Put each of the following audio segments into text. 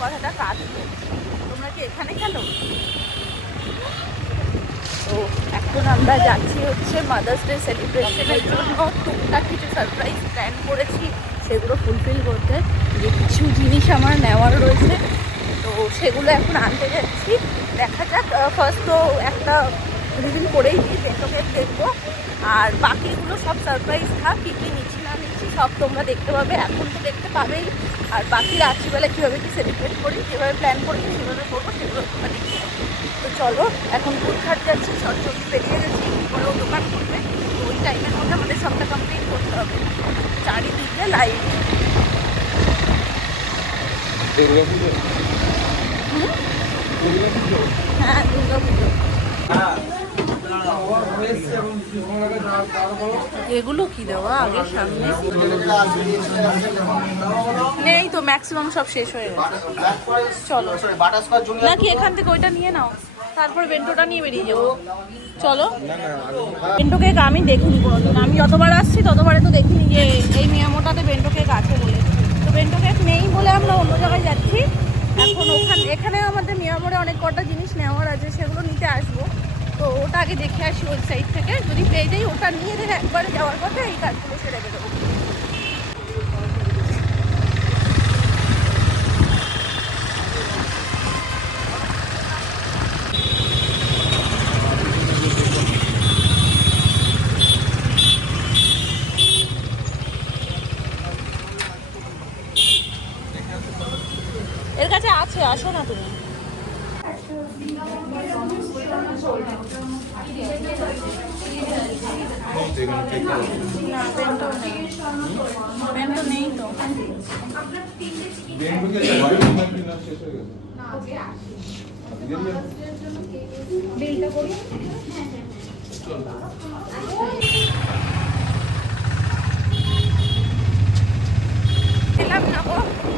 কথাটা কাটবো। তোমরা কি এখানে খেলো? তো এখন আমরা যাচ্ছি হচ্ছে মাদার্স ডে সেলিব্রেশনের জন্য। টুকটাক কিছু সারপ্রাইজ প্ল্যান করেছি, সেগুলো ফুলফিল করতে। যে কিছু জিনিস আমার নেওয়ার রয়েছে, তো সেগুলো এখন আনতে যাচ্ছি। দেখা যাক, ফার্স্ট তো একটা রিভিল করেই দিই, বেন্টোকে দেখবো। আর বাকিগুলো সব সারপ্রাইজ থাক, কী কী নিচ্ছি না নিচ্ছি সব তোমরা দেখতে পাবে। এখন তো দেখতে পাবেই। আর বাকি রাত্রিবেলা কীভাবে কী সেলিব্রেট করি, কীভাবে প্ল্যান করেছি, কীভাবে করবো, সেগুলো তোমরা দেখতে পাবে। তো চলো, এখন কুলঘাট যাচ্ছি, চটচটি বেরিয়ে গেছি, পরেও দোকান করবে। তো ওই টাইমের মধ্যে আমাদের সবটা কমপ্লিট করতে হবে। চারিদিকে লাইট। হ্যাঁ, দুর্গা পুজো। এগুলো কি দেওয়া আগে সামনে নেই তো, ম্যাক্সিমাম সব শেষ হয়ে গেছে। চলো, নাকি এখান থেকে ওইটা নিয়ে নাও, তারপর বেন্টোটা নিয়ে বেরিয়ে যাবো। চলো, বেন্টো কেক আমি দেখিনি কোনোদিন। আমি যতবার আসছি ততবারে তো দেখিনি যে এই মিয়ামোটাতে বেন্টো কেক আছে বলে। তো বেন্টো কেক নেই বলে আমরা অন্য জায়গায় যাচ্ছি এখন। এখানে আমাদের মিয়ামোড়ে অনেক কটা জিনিস নেওয়ার আছে, সেগুলো নিতে আসবো। তো ওটা আগে দেখে আসি ওই সাইড থেকে, যদি পেয়ে যাই ওটা নিয়ে দেখে একবারে যাওয়ার পথে এই কাজগুলো সেরে দেবো। এর কাছে আছে, আসো না তুমি। বেন্টো নেই তো।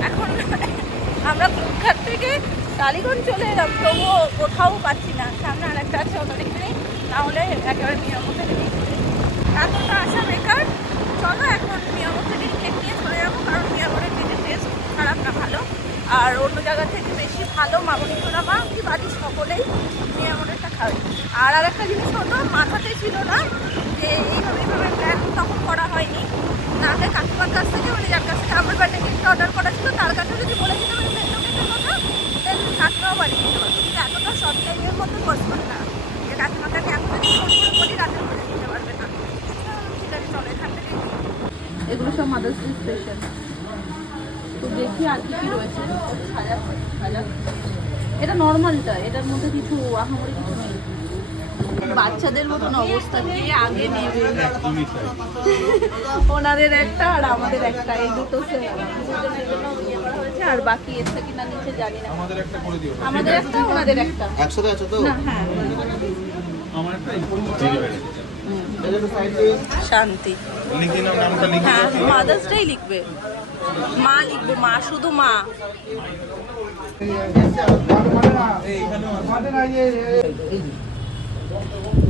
এখন আমরা কুলঘাট থেকে টালিগঞ্জ চলে এলাম, তবুও কোথাও পাচ্ছি না। সামনে আরেকটা আছে, ওটা দেখতে নেই, তাহলে একেবারে মিয়ামো থেকে নিই। এতটা আসা বেকার। চলো এখন মিয়ামো থেকে কেক নিয়ে চলে যাবো, কারণ মিয়ামোরের কেকের টেস্ট খারাপ না ভালো। আর অন্য জায়গা থেকে বেশি ভালো মামনি সোনা মা কি বাড়ি সকলেই মিয়ামোরেরটা খাবে। আর একটা জিনিস হলো, মাথাতে ছিল না যে এইভাবে প্ল্যান তখন করা হয়নি। নাহলে কাকিমার কাছ থেকে, মানে যার কাছ থেকে আমার বার্থডে কেকটা অর্ডার করা ছিল, তার কাছে যদি বলেছিলাম কাকিমাও বাড়ি দিতে পারবো। কিন্তু এতটা শর্ট টাইমের মধ্যে পসিবল না যে কাকিমাকে আমি এখন যদি ফোন করে বলি রাতের মধ্যে দিতে পারবে না। ঠিক আছে, চলো এখান থেকে। এগুলো সব মাদার্স ডে স্পেশাল। তো দেখি আর কি রয়েছে। এটা নর্মালটা, এটার মধ্যে কিছু আহামরি কিছু নেই। বাচ্চাদের মতন অবস্থা দিয়ে আগে নেবে। ওনাদের একটা আর আমাদের একটা, এই দুটো দুজনের জন্য নিয়ে করা হয়েছে। আর বাকি এসে কিনা নিচে জানি না। আমাদের একটা, ওনাদের একটা একসাথে আছে তো। হ্যাঁ, শান্তি। হ্যাঁ, মাদার্স ডে লিখবে, মা লিখবো, মা, শুধু মা।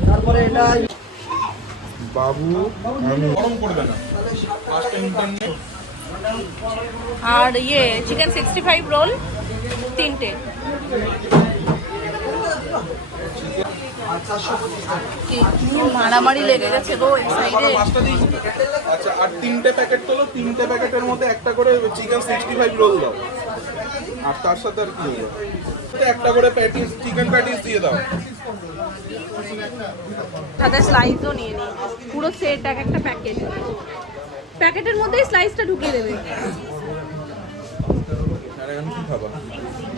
তারপরে এটা বাবু গরম করবে না। আর ইয়ে চিকেন 65 রোল 3টে। মারামারি লেগে গেছে গো এই সাইডে। আচ্ছা, আর 3টে প্যাকেট তোলো, 3টে প্যাকেটের মধ্যে একটা করে চিকেন 65 রোল দাও। আর তার সাথে আর কি হবে, একটা করে প্যাটিস, চিকেন প্যাটিস দিয়ে দাও। সাথে স্লাইসও নিয়ে নিই, পুরো সেট এক একটা প্যাকেট। প্যাকেটের মধ্যেই স্লাইসটা ঢুকিয়ে দেবে।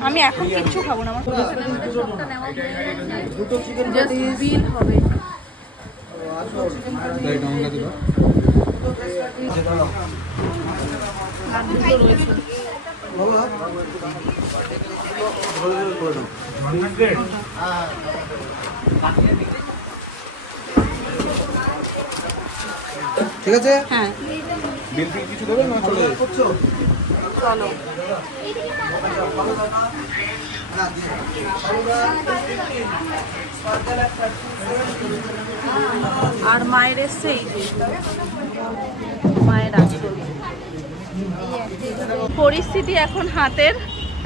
আমি এখন কিচ্ছু খাবো না, আমার দুটো চিকেন জাস্ট বিল হবে। ঠিক আছে, হ্যাঁ। বিল ফিল কিছু দেবে না, চলে চলো। আর মায়ের এসছে এই যে মায়ের আসল পরিস্থিতি এখন হাতের।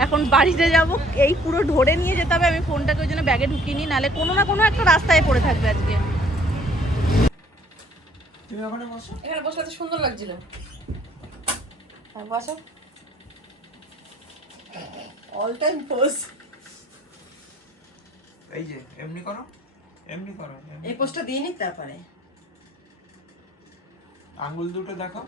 এখন বাড়িতে যাব, এই পুরো ধরে নিয়ে যেতে হবে। আমি ফোনটাকে ওই জন্য ব্যাগে ঢুকিয়ে নিই, নাহলে কোনো না কোনো একটা রাস্তায় পড়ে থাকবে আজকে। এখানে বসলে তো সুন্দর লাগছিল। বসো, অল টাইম পোজ। এই যে এমনি করো, এমনি করো, এই পোজটা দিয়ে নি, তারপরে আঙ্গুল দুটো দেখো।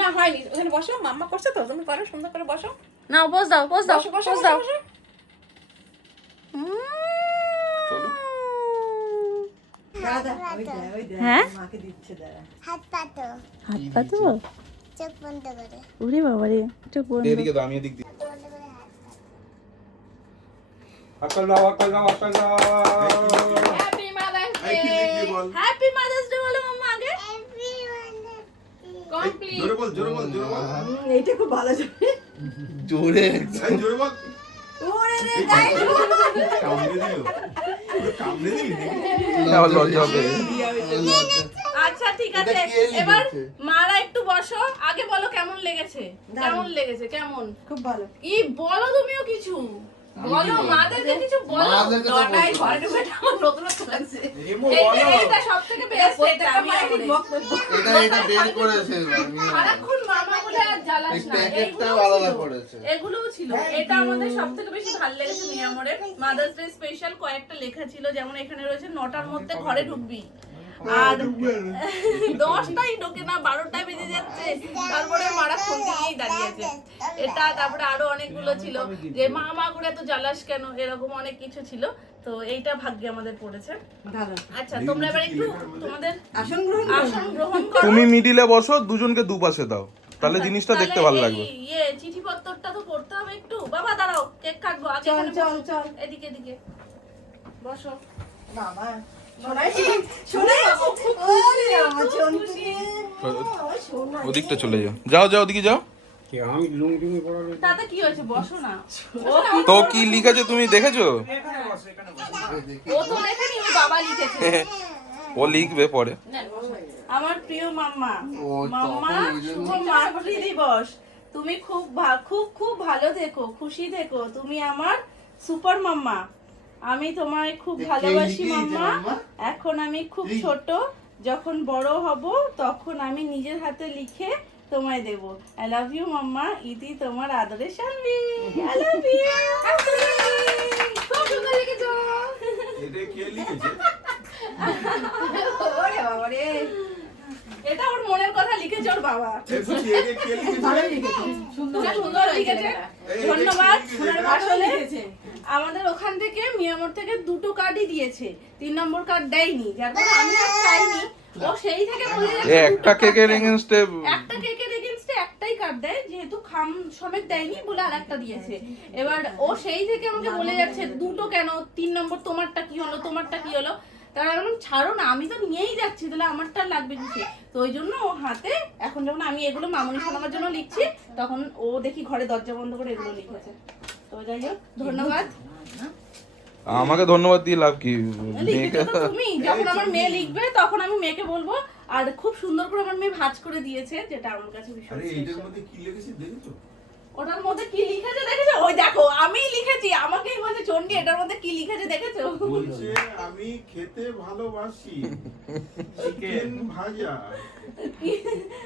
না হয়নি, ওখানে বসো, মাম্মা করছে তো, তুমি পারো, সুন্দর করে বসো। না পোজ দাও, পোজ দাও, বসো, বসো, পোজ বসো, দাও। বসো। দাদা, ওই দে, হ্যাঁ? মাকে দিচ্ছে, দাদা। হাত পাতো, চোখ বন্ধ করে ওরে বাবা রে, চোখ বন্ধ। এদিকে দাও, আমি এদিক দিই। বন্ধ করে হাত আকাল দাও, আকাল দাও, আকাল দাও। Happy mother's day. এই কি লিখবি বল? হ্যাপি মাদার্স ডে বলো মাম্মা আগে। কমপ্লিট। জোরে বল, জোরে বল, জোরে বল। এইটা খুব ভালো যাবে। জোরে জোরে বল। ওরে রে, কামড়ে দিল, কামড়ে দিলি আচ্ছা ঠিক আছে, এবার মারা একটু বসো, আগে বলো কেমন লেগেছে, কেমন লেগেছে, কেমন? খুব ভালো। ই বলো তুমিও কিছু বলো, মাদেরকে কিছু বলো। দটাই ঘরে ঢুকে আমার নতুন লাগছে। এটা সবথেকে বেস্ট, এটা আমি মায়ের বক্তব্য। এটা বের করেছে সারাক্ষণ মামা বলে আর জ্বালাস না, প্যাকেটটাও আলাদা করেছে। এগুলোও ছিল। এটা আমাদের সবথেকে বেশি ভালো লেগেছে মিয়ামরের মাদার্স ডে স্পেশাল। কয়েকটা লেখা ছিল, যেমন এখানে রয়েছে 9টার মধ্যে ঘরে ঢুকবি, আর 10টাই ঢোকে না, 12টায় বেজে যাচ্ছে, তারপরে মারা ফোন দিয়েই দাঁড়িয়েছে। এটা তারপরে আরো অনেকগুলো ছিল, যে মা করে এত জ্বালাস কেন, এরকম অনেক কিছু ছিল। তো এইটা ভাগ্যে আমাদের পড়েছে। ভালো। আচ্ছা তোমরা এবার একটু তোমাদের আসন গ্রহণ আসন গ্রহণ করো। তুমি মিডিলে বসো, দুজনকে দুপাশে দাও, তাহলে জিনিসটা দেখতে ভালো লাগবে। এই ইয়ে চিঠিপত্রটা তো পড়তে হবে একটু। বাবা দাঁড়াও, কেক কাটবো আগে। চল, এখানে চল, বসো। চল। এদিকে এদিকে বসো। বাবা, শোনাইছি, শোনাইছি। ওরে আমার চন্দ্রী। আমার সোনা। ওদিকটা চলে যাও, যাও যাও, ওদিকে যাও। তাতে কি হয়েছে, বসো না। তো কি লিখেছে তুমি দেখেছো? ও তো লেখেনি, ও বাবা লিখেছে। ও লিখবে পরে। আমার প্রিয় মাম্মা, ও, মাম্মা তখন ওই জন্য- শুভ মাতৃ দিবস। তুমি খুব খুব খুব ভালো থেকো, খুশি থেকো, তুমি আমার সুপার মাম্মা। আমি তোমায় খুব ভালোবাসি লিখেছে মাম্মা। মাম্মা? এখন আমি খুব ছোট, যখন বড় হব তখন আমি নিজের হাতে লিখে তোমায় দেব। আই লাভ ইউ মাম্মা, ইতি তোমার আদরের শানবি। I love you. খুব সুন্দর লিখেছো। এটা কে লিখেছে? ওরে বাবা রে। এটা ওর মনের কথা লিখেছে ওর বাবা। ভালো লিখেছে। সুন্দর খুব সুন্দর লিখেছে, ধন্যবাদ। আসলে লিখেছে। আমাদের ওখান থেকে মিয়ামর থেকে 2টো কার্ডই দিয়েছে, 3 নম্বর কার্ড দেয়নি, যার কারণে আমি আর চাইনি। ও সেই থেকে বলে যাচ্ছে একটা কেকের এগেইনস্টে একটা কেকের এগেইনস্টে একটাই কার্ড দেয়, যেহেতু খাম সমেত দেয়নি বলে আরেকটা দিয়েছে। এবার ও সেই থেকে আমাকে বলে যাচ্ছে 2টো কেন, 3 নম্বর তোমারটা কি হলো, তোমারটা কি হলো। তারা আমি বললাম ছাড়ো না, আমি তো নিয়েই যাচ্ছি, তাহলে আমারটা লাগবে কিছু। তো ওই জন্য ও হাতে এখন যখন আমি এগুলো মামুনি শোনাবার জন্য লিখছি, তখন ও দেখি ঘরে দরজা বন্ধ করে এগুলো লিখেছে। তো যাই হোক, ধন্যবাদ। আমাকে ধন্যবাদ দিয়ে লাভ কি? লিখেছো তো তুমি, যখন আমার মেয়ে লিখবে তখন আমি মেয়েকে বলবো। আর খুব সুন্দর করে আমার মেয়ে ভাঁজ করে দিয়েছে, যেটা আমার কাছে ভীষণ special। ওটার মধ্যে কি লিখেছে দেখেছো? ওই দেখো, আমি লিখেছি, আমাকেই বলছে চন্ডী এটার মধ্যে কি লিখেছে দেখেছো? বলছে আমি খেতে ভালোবাসি চিকেন ভাজা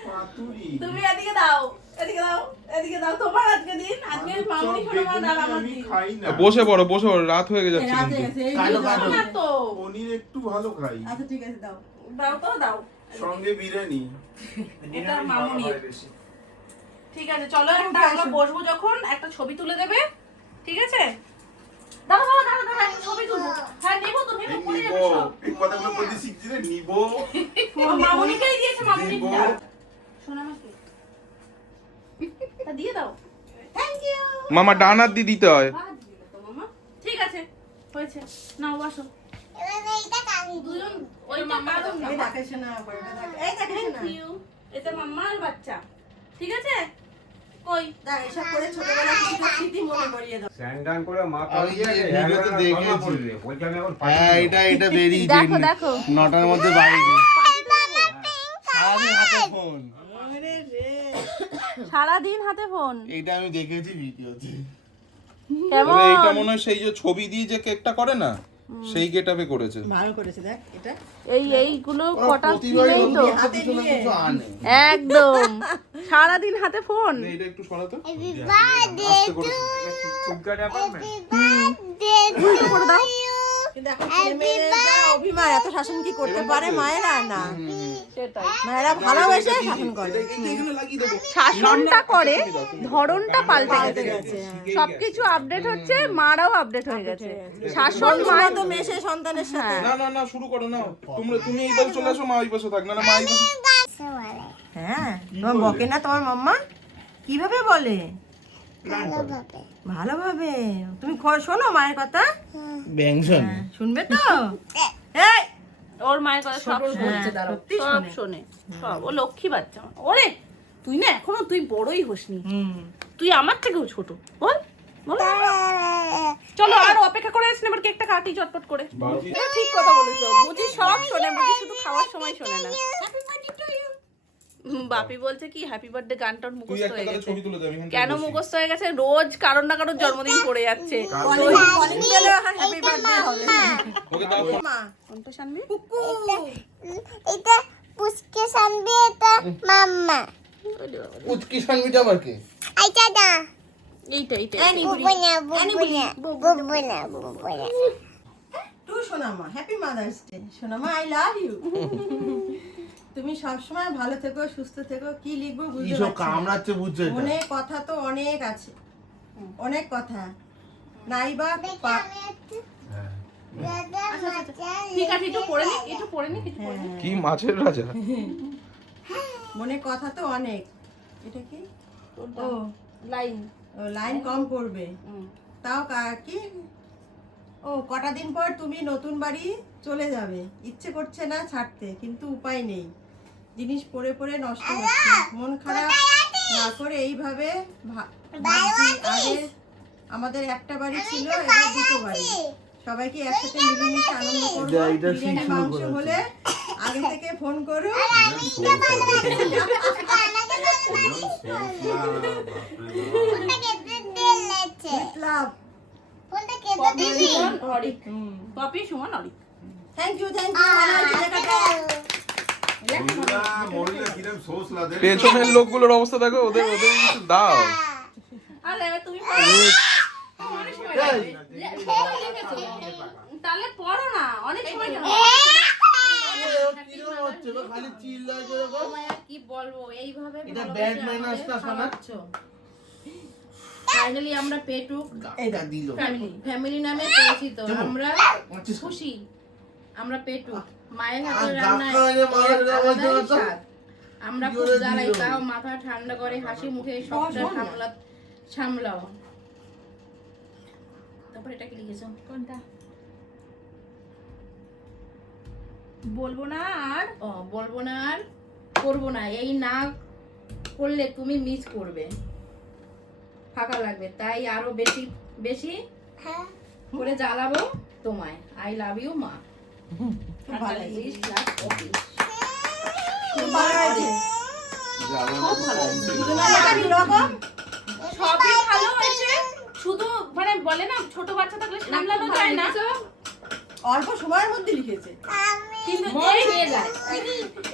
পাতুরি তুমি এদিকে দাও, এদিকে দাও, এদিকে দাও। তোমার আজকে দিন, আজকে মামুনি শোনাবার আর আমার আমি দিন। খাই না বসে পড়ো, বসে পড়ো, রাত হয়ে যাচ্ছে রাতে কিন্তু। গেছে, এই কালো জন্য- কালো। না তো, পনির একটু ভালো খাই আচ্ছা ঠিক আছে, দাও। দাও তো দাও। সঙ্গে বিরিয়ানি এটা মামুনি। ঠিক আছে, চলো একটা আমরা বসবো, যখন একটা ছবি তুলে দেবে, ঠিক আছে? দাও দাও দাও দাও, একটা ছবি তুলবো। হ্যাঁ নেবো তো, নেবো, পড়ে নিব যাবে সব। এই কথাগুলো বলতে শিখছি রে নিব ও মামুনিকেই দিয়েছে, মামুনি দিব। শোনা আমাকে। তা দিয়ে দাও। Thank you. মামা ডান হাত দিয়ে দিতে হয়। মামা ঠিক আছে, হয়েছে, নাও বসো। এবার এইটা কামি দুজন ওই মামা আর এই দেখাইছে না, বড়টা দেখ। এই দেখাইছে না। Thank you. এটা মাম্মা আর বাচ্চা, ঠিক আছে? কই দেখ এসব করে ছোটবেলা কিছু স্মৃতি মনে করিয়ে দাও। স্যান্ডান করে মাথা আমি দিয়ে এই ভিডিওতে দেখেছি। বলছি আমি এখন হ্যাঁ এটা বেরিয়েছে দেখো দেখো 9টার মধ্যে বাড়ি সারাদিন হাতে ফোন। আরে রে সারাদিন হাতে ফোন এইটা আমি দেখেছি ভিডিওতে। কেমন তবে এইটা মনে হয় সেই যে ছবি দিয়ে যে কেকটা করে না সেই গেটআপে করেছে। ভালো করেছে দেখ এটা এইগুলো কটা প্রতিবারই কিনেই তো নতুন কিছু না কিছু আনে। একদম সারাদিন হাতে ফোন। এটা একটু সরাতো হ্যাপি বার্থডে আস্তে করে। ফুটকার অ্যাপার্টমেন্ট উল্টো করে দাও। কিন্তু এখন ছেলে মেয়েরা অভিমান এত শাসন কি করতে পারে মায়েরা না সেটাই মায়েরা ভালোবেসে শাসন করে এইটা এখানে লাগিয়ে দেবো। শাসনটা করে ধরনটা পাল্টে পাল্টে গেছে গেছে সবকিছু আপডেট হচ্ছে মারাও আপডেট হয়ে গেছে শাসন বন্ধুর মায়ের মতো মেশে সন্তানের সাথে না শুরু করো না। তুমি এই পাশে চলে আসো, মা এই পাশে থাক। না মা এই পাশে। হ্যাঁ তোমার বকে না তোমার মাম্মা কিভাবে বলে ভালোভাবে ভালোভাবে তুমি শোনো মায়ের কথা ব্যঞ্জন শুনবে তো এই ওর মায়ের কথা সব শোনে সত্যি সব শোনে শোনে সব ও লক্ষ্মী বাচ্চা আমার। ওরে তুই না এখনো তুই বড়ই হসনি তুই আমার থেকেও ছোট বল বল চলো আর অপেক্ষা করে আছিস না এবার কেকটা কাটি চটপট করে এটা ঠিক কথা বলেছো বুঝি সব শোনে বুঝি শুধু খাওয়ার সময় শোনে না বাপি বলছে কি হ্যাপি বার্থডে গানটার তুই মুখস্থ একটা হয়ে তাহলে গেছে ছবি তুলে দে, আমি এখানে কেন মুখস্থ হয়ে গেছে রোজ কারোর না কারোর জন্মদিন পড়ে যাচ্ছে কলিং বেলে এখন হ্যাপি বার্থডে হবে ওকে দাও। মা কোনটা শানবি কুকু এটা পুচকে সামনে এটা মাম্মা উৎকি সঙ্গীত আবার কি? আইটা দা এইটা এইটা বুবুনা বুবুনা তুই সোনামা হ্যাপি মাদার্স ডে সোনামা আই লাভ ইউ তুমি সব সময় ভালো থেকো সুস্থ থেকো কি লিখবো বুঝতে এইসব পারছি না। কামড়াচ্ছে বুঝছো এটা? মনে কথা তো অনেক আছে অনেক কথা নাইবা ঠিক আছে একটু পড়ে নি কিছু পড়ে নি। কি মাছের রাজা? মনে কথা তো অনেক এটা কি ও লাইন লাইন কম পড়বে তাও কি ও কটা দিন পর তুমি নতুন বাড়ি চলে যাবে ইচ্ছে করছে না ছাড়তে কিন্তু উপায় নেই জিনিস পড়ে পড়ে নষ্ট হচ্ছে মন খারাপ না করে এইভাবে ভাবছি আগে আমাদের একটা বাড়ি ছিল এবার দুটো বাড়ি সবাইকে একসাথে মিলেমিশে আনন্দ করবো এটা বিরিয়ানি শুরু মাংস করেছে। হলে আগে থেকে ফোন করো লাভ poppy Suman Arik thank you ভালো হয়েছে দেখাটা মরিলে কিরম সোস লাদে পেছনের লোকগুলোর অবস্থা দেখো, ওদের কিছু দাও। আরে তুমি পড়ো অনেক সময় লাগবে। তাহলে পড়ো না অনেক সময় কেন কিরম হচ্ছে গো? খালি চিল্লাচ্ছে এরকম। কি বলবো এইভাবে এটা ব্যাড ম্যানার্স না শোনা? ফাইনালি আমরা পেটুক এটা দিল। ফ্যামিলি নামে পরিচিত আমরা আচ্ছা, খুশি আমরা পেটুক মায়ের আর হাতের রান্নায় ধাক্কা মেরে মারা গেল আমার আলাদাই জন্য তো। স্বাদ। আমরা কি খুব করে জ্বালাই দিল? তাও মাথা ঠান্ডা করে হাসি মুখে সবটা সামলাও তারপর এটা কি লিখেছো কোনটা বলবো না আর ও বলবো না আর করবো না এই না করলে তুমি মিস করবে ফাঁকা লাগবে তাই আরো বেশি বেশি করে জ্বালাবো তোমায় আই লাভ ইউ মা ভালো English class office। ভালো হয়েছে খুব ভালো হয়েছে। কিরকম সবই ভালো হয়েছে শুধু মানে বলে না ছোট বাচ্চা থাকলে সামলানো যায় না অল্প সময়ের মধ্যে লিখেছে কিন্তু মন ছুঁয়ে যায়।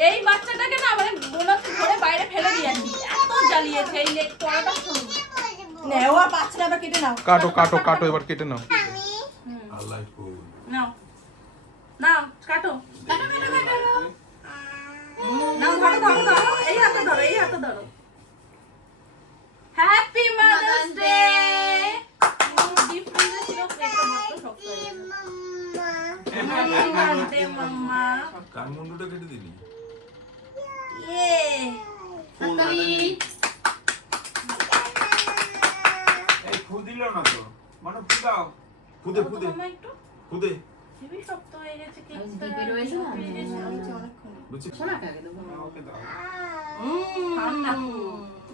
এই বাচ্চাটাকে না মানে মনে হচ্ছে ধরে বাইরে ফেলে দিয়েছি এত জ্বালিয়েছে এই লেট পড়াটার সময় নেওয়া পাচ্ছে না আবার কেটে নাও কাটো এবার কেটে নাও। নাও নাও কাটো নাও ধরো এই হাতে ধরো হ্যাপি মাদার্স ডে ডিফারেন্স ছিল একটা মাত্র শক্ত হয়ে গেছে হ্যাপি বার্থডে মাম্মা কান মুন্ডুটা কেটে দিলি ইয়ে এই ফু দিল না তো মানে ফু দাও ফুদে ফুদে মাম্মা একটু ফুদে হেভি শক্ত হয়ে গেছে কি বেরোয়েছে না বুঝছি শোনা কাকে দেবো ওকে দাও ঠান্ডা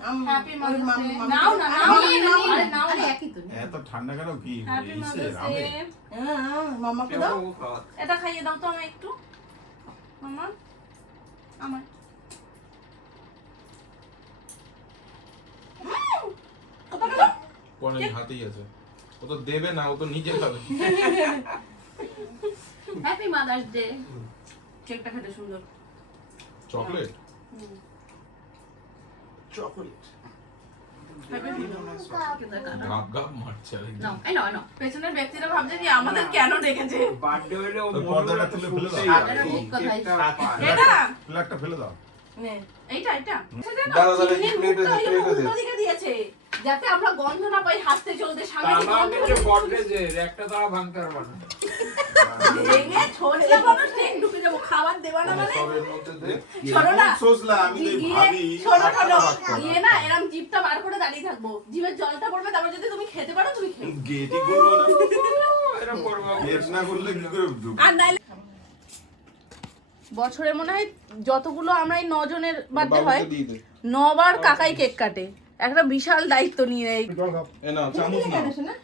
হ্যাপি ওই মাদার্স মাম- ডে মাম- নাও না নাও আরে না নাও না। আরে নাও না একই তো এত ঠান্ডা কেন কি হ্যাপি ইসে, মাদার্স রামে? ডে হ্যাঁ, মামাকে দাও। কেউ খাওয়া- এটা খাইয়ে দাও তো আমায় একটু মামা আমার পরে হাতেই আছে, ও তো দেবে না, ও তো নিজে খাবে। হ্যাপি মাদার্স ডে কেকটা খেতে সুন্দর চকলেট গাপ গাপ মারছে আর একদম। নাও এই নাও এই নাও পেছনের ব্যক্তিরা ভাবছে যে আমাদের কেন ডেকেছে বার্থডে হলে ও ওই পর্দাটা তুলে ফেলে দাও। এটা ঠিক কথা কেকটা এটা প্লেটটা ফেলে দাও। নে। এইটা এটা দাঁড়া, দাঁড়া, চিমনির প্লেটে দে, মুখটা ওই প্লেটে দে। উল্টো দিকে দিয়েছে যাতে আমরা গন্ধ না পাই হাসতে চলতে সামনে যে তালা গন্ধ থেকে বটলেজের একটা তালা ভাঙতে পারবে না। ভেঙে ছড়িয়ে মানুষ ঠিক ঢুকে যাবো খাবার দেবা না মানে সবের মধ্যে দে। শোনো না সোসলা আমি তো গিয়ে ভাবি শোনো শোনো আটটা গিয়ে না এরম জিভটা বার করে দাঁড়িয়ে থাকবো জিভের জলটা পড়বে তারপর যদি তুমি খেতে পারো তুমি খেও গেটই করবো না। এরকম করবো গেট না করলে কি করে ঢুকবো? আর নাইলে বছরে মনে হয় যতগুলো আমরা এই 9 জনের বার্থডে হয় বাবুকে দিয়ে দে। 9 বার কাকাই কেক কাটে একটা বিশাল দায়িত্ব নিয়ে নেয় এ নাও, চামচ নাও। শোনা,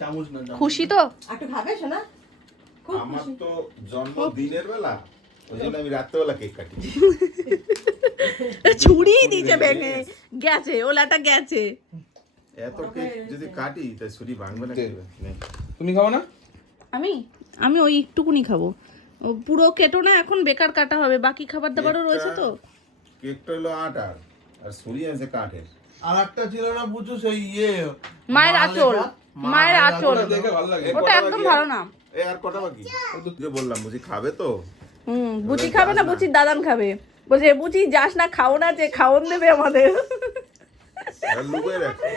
চামচ না চামচ। খুশি তো একটু খাবে শোনা? খুব আমার খুশি। তো জন্মদিনের বেলা, ওই জন্য আমি রাত্রেবেলা কেক কাটি। ছুরি দিয়েছে ভেঙে গেছে ওলাটা গেছে এত কেক যদি কাটি তাই ছুরি ভাঙবে না দে। কিভাবে? নে। তুমি খাও না? আমি আমি ওই একটুকুনি খাবো ও পুরো কেটো না এখন বেকার কাটা হবে বাকি খাবার দাবারও রয়েছে তো কেকটা হলো আটার আর ছুরি আছে কাঠের। আর একটা ছিল না বুঝছো সেই ইয়ে মায়ের আঁচল মায়ের আঁচল ওটা দেখে ভালো লাগে। ওটা একদম ভালো না এ আর কটা বাকি? ওই তো বললাম বুঝি খাবে তো। বুচি খাবে না বুচির দাদান খাবে বলছে বুচি যাস না খাও না যে খাওন দেবে আমাদের আর লুকিয়ে রাখছে।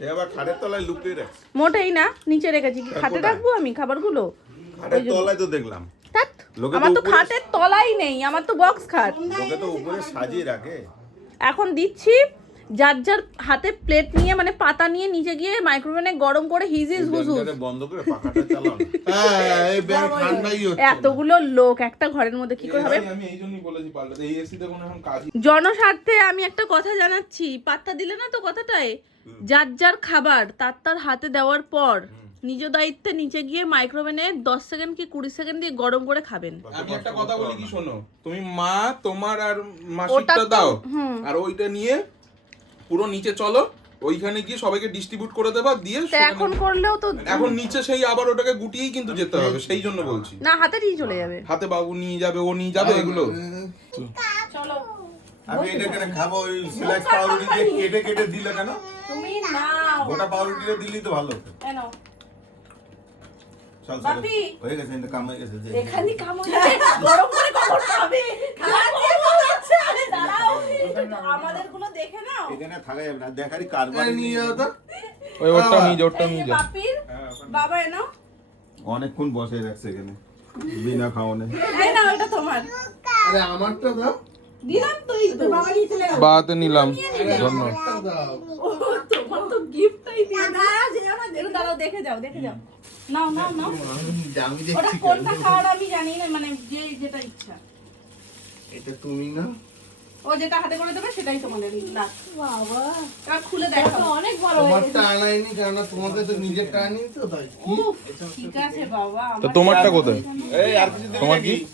এ আবার খাটের তলায় লুকিয়ে রাখছে। মোটেই না নিচে রেখেছি কি খাটে রাখবো আমি খাবারগুলো খাটের তলায় তো দেখলাম। ধ্যাৎ, লোকে তো আমার তো উপরে- খাটের তলাই নেই আমার তো বক্স খাট লোকে তো উপরে সাজিয়ে রাখে। এখন দিচ্ছি যার যার হাতে প্লেট নিয়ে মানে পাতা নিয়ে নিচে গিয়ে মাইক্রোওভেনে গরম করে হিজিস হুজুস ব্যাংকটাকে বন্ধ করে পাখাটা চালাও না। হ্যাঁ এই ব্যাগ ঠান্ডাই হচ্ছে। এতগুলো লোক একটা ঘরের মধ্যে কি করে হবে আমি এই জন্যই বলেছি পাল্টাতে, এই এসিতে কোনো এখন কাজ জনস্বার্থে আমি একটা কথা জানাচ্ছি পাত্তা দিলে না তো কথাটায় যার যার খাবার তার তার হাতে দেওয়ার পর নিজ দায়িত্বে নিচে গিয়ে মাইক্রোওভেনে 10 সেকেন্ড কি 20 সেকেন্ড দিয়ে গরম করে খাবেন আমি একটা কথা বলি কি শোনো, তুমি মা তোমার আর মাসিরটা দাও আর ওইটা নিয়ে পুরো নিচে চলো, ওইখানে গিয়ে সবাইকে ডিস্ট্রিবিউট করে দেবা দিয়ে তো সেখানে- এখন করলেও তো এখন নিচে সেই আবার ওটাকে গুটিয়েই কিন্তু যেতে হবে, সেই জন্য বলছি। না হাতে দিয়ে চলে যাবে হাতে বাবু নিয়ে যাবে, ও নিয়ে যাবে এগুলো। চলো আমি এটা কেন খাবো? ওই স্ল্যাক্স পাউরুটি দিয়ে কেটে কেটে দিলে কেন? তুমি নাও গোটা পাউরুটিটা দিলেই তো ভালো হতো। নাও চল চল বাপি। হয়ে গেছে, কিন্তু কাম হয়ে গেছে যে। এখানে কাম হচ্ছে গরম করে কখন খাবে খাওয়াতে বলাচ্ছে আরে দাঁড়াও আমাদের গুলো দেখে নাও এখানে থাকা যাবে না, দেখারই কারবার নিয়ে যাও তো। ওই ওরটা নিয়ে যা, ওরটা এই নিয়ে যে যা। বাপির বাবা এনো অনেকক্ষণ বসে রাখছে এখানে বিনা খাওয়ানে। এই না ওটা তোমার আরে আমারটা দাও। দিলাম তো এই তো বাবা নিয়ে চলে গেল। বাতে নিলাম, ধন্যবাদ। আমারটা দাও। ও, তোমার তো গিফটটাই দিয়ে দাঁড়াও যেও না দেখো দাঁড়াও দেখে যাও নাও নাও নাও আমি ওটা দেখছি কোনটা খাওয়ার আমি জানি না মানে যে যেটা ইচ্ছা এটা তুমি না। ও যেটা হাতে করে দেবে সেটাই তোমাদের লাস্ট বাবা এবার খুলে দেখো অনেক বড় তোমারটা আনাইনি কারণ তোমাদের তো নিজেরটা আনি তো তাই। উফ ঠিক আছে বাবা তো তোমারটা কোথায়? এই আর কিছু দিবি তোমার নাকি? কি?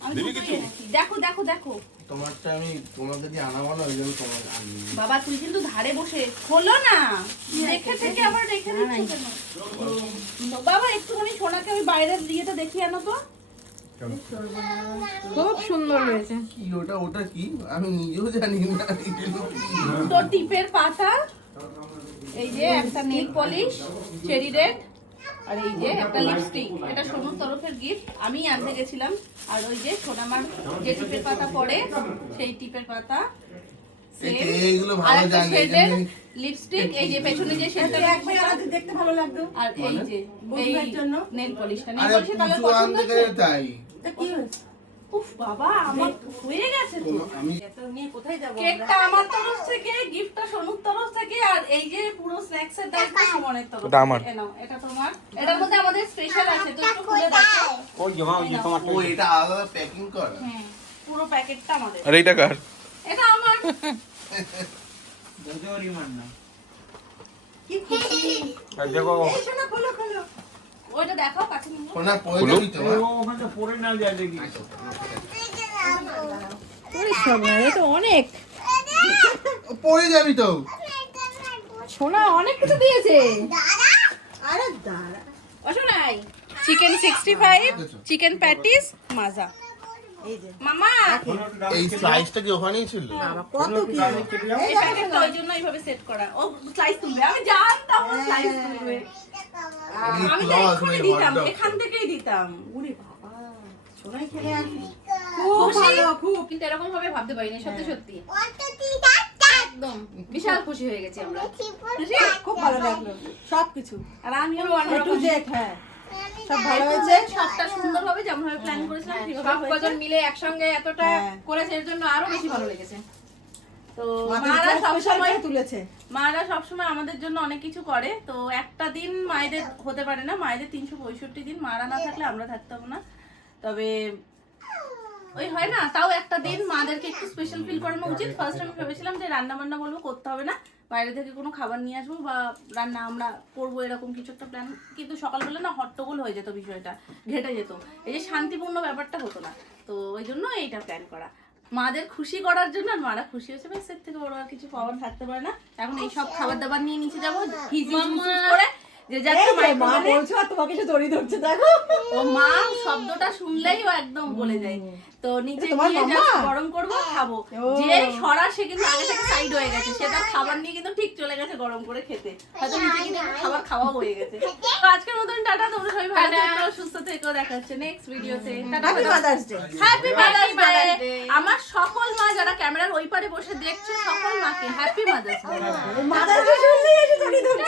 আমি বুঝিয়ে রাখি। দেখো দেখো দেখো তোমারটা আমি তোমাদের দিয়ে আনাবো না ওই জন্য তোমার আনি। বাবা তুই কিন্তু ধারে বসে খোলো না দেখে থেকে আবার রেখে দিচ্ছ কেন বাবা একটুখানি সোনাকে ওই বাইরের দিয়েটা দেখিয়ে আনো তো খুব সুন্দর হয়েছে কি ওটা ওটা কি আমি নিজেও জানি না এগুলো কি। তো টিপের পাতা এই যে একটা নেল পলিশ চেরি রেড আর এই যে একটা লিপস্টিক এটা সোনুর তরফের গিফট আমি আনতে গেছিলাম আর ওই যে সোনামার যে টিপের পাতা পড়ে সেই টিপের পাতা এইগুলো আর ভালো একটা জানি শেডের লিপস্টিক এই যে পেছনে যে শেডটা একবার আমাদের দেখতে ভালো লাগতো। আর এই যে বন্ধুদের জন্য? নেল পলিশটা নেল আরে পলিশ তাহলে পুচু পছন্দ আনতে আছে গেলে তাই তা কি হয়েছে? উফ বাবা আমার হয়ে গেছে তো আমি এত নিয়ে কোথায় যাবো আমরা? কেকটা আমার তরফ থেকে গিফটটা সোনুর তরফ থেকে আর এই যে পুরো স্ন্যাক্স এর দায়িত্ব সুমনের তরফ ওটা আমার। থেকে। নাও এটা তোমার এটার মধ্যে আমাদের স্পেশাল আছে তো একটু খুলে দেখো ও এটা আলাদা প্যাকিং করা। পুরো প্যাকেটটা আমাদের আর এইটা কার? এটা আমার বুঝেও রিমান না। কি খুশি। আর দেখো এই শোনো, খোলো খোলো। ওইটা দেখাও কাছে নিয়ে নাও। সোনা পড়ে যাবি তো ও ওখানে পড়ে না যায় দেখি। ওরে সোনা, এ তো অনেক পড়ে যাবি তো। সোনা অনেক কিছু দিয়েছে। আরে দাঁড়া। ও শোনাই চিকেন 65, চিকেন প্যাটিস, মাজা। এই যে মামা এই স্লাইসটা কি ওখানেই ছিল? বাবা, কত কি। এই প্যাকেটটা ওই জন্য এইভাবে সেট করা। ও স্লাইস তুলবে, আমি জানতাম ও স্লাইস তুলবে। আমি তো এক্ষুনি দিতাম, এখান থেকেই দিতাম। ওরে বাবা, সোনাই খেলে আর খুব খুব ভালো, খুব। কিন্তু এরকম ভাবে ভাবতে পারিনি, সত্যি সত্যি একদম বিশাল খুশি হয়ে গেছি আমরা। খুব ভালো লাগলো সবকিছু। আর আমিও A to Z, হ্যাঁ সব ভালো হয়েছে। সবটা সুন্দরভাবে যেমন ভাবে প্ল্যান করেছিলাম সব সেভাবে কজন হয়েছে। মিলে একসঙ্গে এতটা হ্যাঁ। করেছে, এর জন্য আরো বেশি ভালো লেগেছে। তো মাদের মারা জন্য special সবসময় করে তুলেছে। মারা সবসময় আমাদের জন্য অনেক কিছু করে। তো একটা দিন মায়েদের হতে পারে না, মায়েদের 365 দিন মারা না থাকলে আমরা থাকতাম না। তবে ওই হয় না, তাও একটা দিন মাদেরকে একটু স্পেশাল ফিল করানো উচিত। ফার্স্ট আমি ভেবেছিলাম যে রান্না বান্না বলবো, করতে হবে না, বাইরে থেকে কোনো খাবার নিয়ে আসবো বা রান্না আমরা করবো, এরকম কিছু একটা প্ল্যান। কিন্তু সকালবেলা না হট্টগোল হয়ে যেত, বিষয়টা ঘেটে যেত, এই যে শান্তিপূর্ণ ব্যাপারটা হতো না। তো ওই জন্য এইটা প্ল্যান করা, মাদের খুশি করার জন্য। আর মারা খুশি হয়েছে, ব্যাস এর থেকে বড় আর কিছু পাওয়ার থাকতে পারে না। এখন এই সব খাবার দাবার নিয়ে নিচে যাবো হিজি করে, যে এই যাচ্ছে যে মা বলছো আর তোমাকে এসে দড়ি ধরছে, দেখো। ও মা শব্দটা শুনলেই ও একদম বলে যায়। তো নিচে এটা তোমার গিয়ে মাম্মা? just গরম করবো, খাবো। ও। যে সরা সে কিন্তু আগে থেকে সাইড হয়ে গেছে, সে তার খাবার নিয়ে কিন্তু ঠিক চলে গেছে গরম করে খেতে। হয়তো নিচে গিয়ে দেখো খাবার খাওয়া হয়ে গেছে। তো আজকের মতন টাটা, তোমরা সবাই ভালো থেকো, সুস্থ থেকো, দেখা হচ্ছে নেক্সট ভিডিওতে। Happy mother's day. Happy mother's Mother's day. Day। আমার সকল মা যারা ক্যামেরার ওই পারে বসে দেখছো, সকল মাকে happy mother's day. Mother's day শুনলেই এসে দড়ি ধরছে।